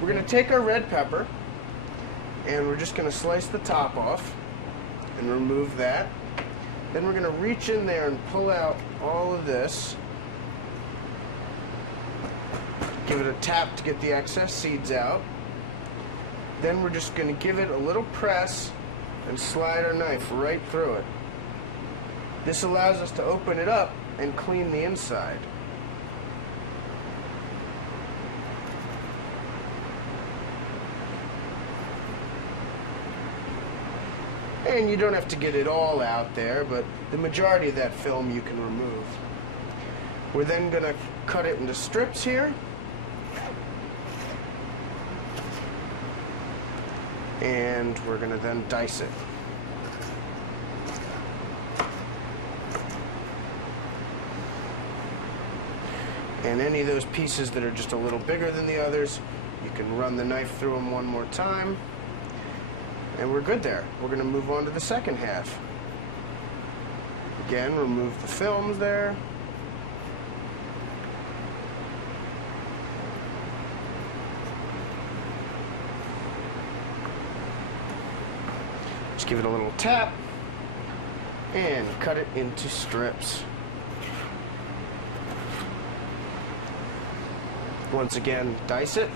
We're going to take our red pepper and we're just going to slice the top off and remove that. Then we're going to reach in there and pull out all of this. Give it a tap to get the excess seeds out. Then we're just going to give it a little press and slide our knife right through it. This allows us to open it up and clean the inside. And you don't have to get it all out there, but the majority of that film you can remove. We're then going to cut it into strips here. And we're going to then dice it. And any of those pieces that are just a little bigger than the others, you can run the knife through them one more time. And we're good there. We're going to move on to the second half. Again, remove the films there. Just give it a little tap and cut it into strips. Once again, dice it.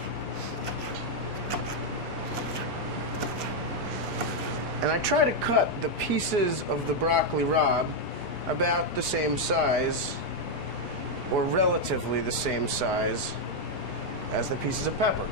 And I try to cut the pieces of the broccoli rabe about the same size, or relatively the same size, as the pieces of pepper.